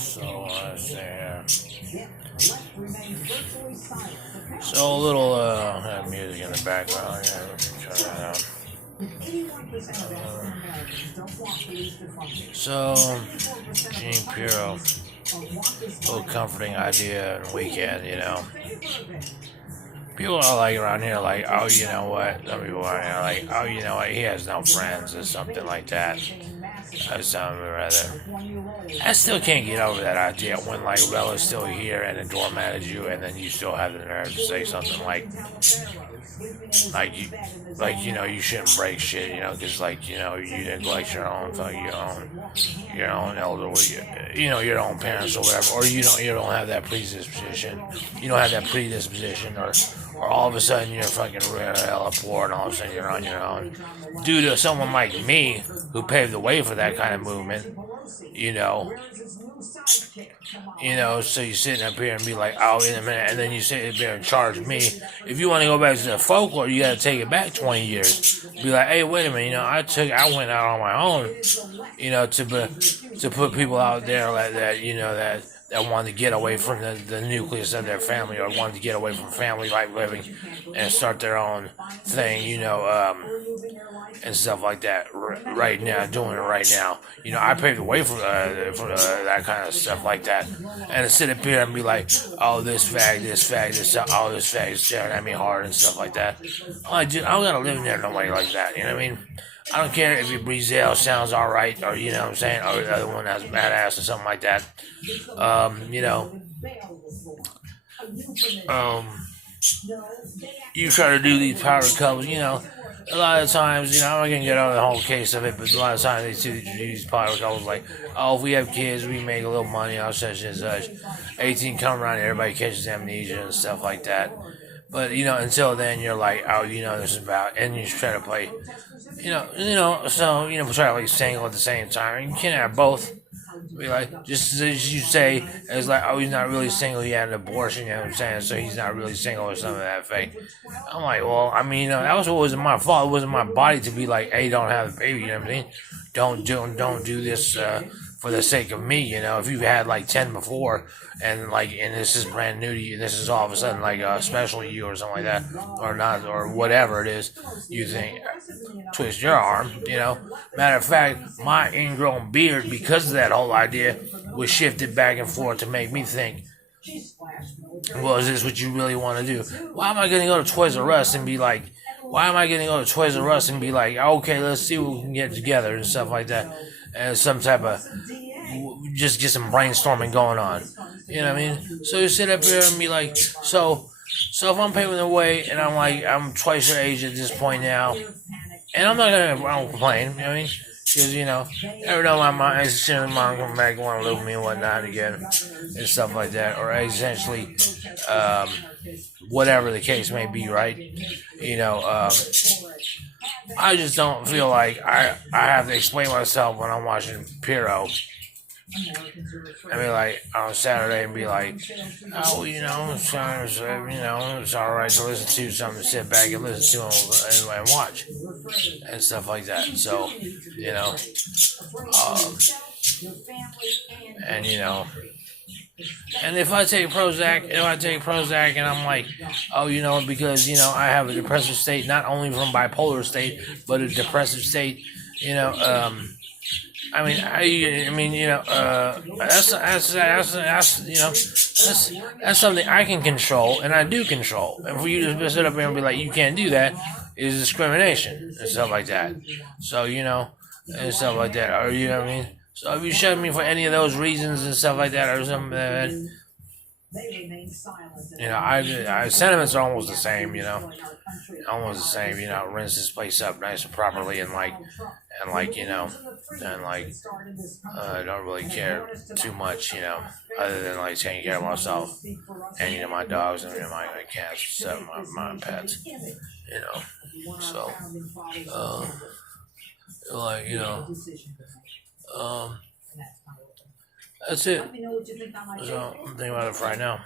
So let's see here. So a little music in the background. Yeah, try that out. So Gene Puro, a little comforting idea and weekend, People are like around here, like, oh, you know what? Some people around here, like, oh, you know what? He has no friends or something like that. Or something rather. I still can't get over that idea when, like, Rella's still here and the doormat is you, and then you still have the nerve to say something like you shouldn't break shit, because, you neglect your own, your own elderly, your own parents or whatever, or you don't have that predisposition, or all of a sudden you're fucking hella poor, and all of a sudden you're on your own, due to someone like me who paved the way for that kind of movement, so you're sitting up here and be like, oh, in a minute, and then you sit up here and charge me. If you want to go back to the folklore, you got to take it back 20 years. Be like, hey, wait a minute, I went out on my own, to put people out there like that, that wanted to get away from the nucleus of their family, or wanted to get away from family like living and start their own thing, and stuff like that. Right now, doing it right now. I paved the way for that kind of stuff like that. And to sit up here and be like, oh, this fag, all this fag is staring at me hard and stuff like that. I'm like, dude, I don't gotta live near nobody like that. You know what I mean? I don't care if your Breezel sounds alright, or you know what I'm saying, or the other one that's badass or something like that. You try to do these power couples, a lot of times, I'm not gonna get on the whole case of it, but a lot of times they do these power couples like, oh, if we have kids, we make a little money on such and such. 18 come around, everybody catches amnesia and stuff like that. But until then, you're like, oh, this is about, and you try to play, try to like single at the same time. You can't have both. Be like, just as you say, it's like, oh, he's not really single, he had an abortion, you know what I'm saying? So he's not really single or something of that fake. I'm like, well, I mean, that wasn't my fault. It wasn't my body to be like, hey, don't have a baby, you know what I mean? Don't do this for the sake of me, If you've had like 10 before, and this is brand new to you, and this is all of a sudden like special to you or something like that, or not, or whatever it is, you think, twist your arm, Matter of fact, my ingrown beard, because of that whole idea, was shifted back and forth to make me think, well, is this what you really want to do? Why am I going to go to Toys R Us and be like, okay, let's see what we can get together and stuff like that, and some type of, just get some brainstorming going on, you know what I mean? So you sit up here and be like, so if I'm paving the way, and I'm like, I'm twice your age at this point now, and I don't complain, you know what I mean? Because, every time my mom come back and want to live with me and whatnot again, and stuff like that, or essentially, whatever the case may be, right? I just don't feel like I have to explain myself when I'm watching Puro. I mean, like, on Saturday and be like, oh, it's alright to listen to something, sit back and listen to and watch and stuff like that. So, and and if I take Prozac and I'm like, oh, because, I have a depressive state, not only from bipolar state, but a depressive state, that's something I can control, and I do control. And for you to sit up here and be like, you can't do that, is discrimination and stuff like that. So, and stuff like that. Or, you know what I mean? So if you shut me for any of those reasons and stuff like that, or something, I sentiments are almost the same, almost the same, rinse this place up nice and properly, and I don't really care too much, other than like taking care of myself and my dogs and my cats, stuff, my pets, so that's it. So I'm thinking about it right now.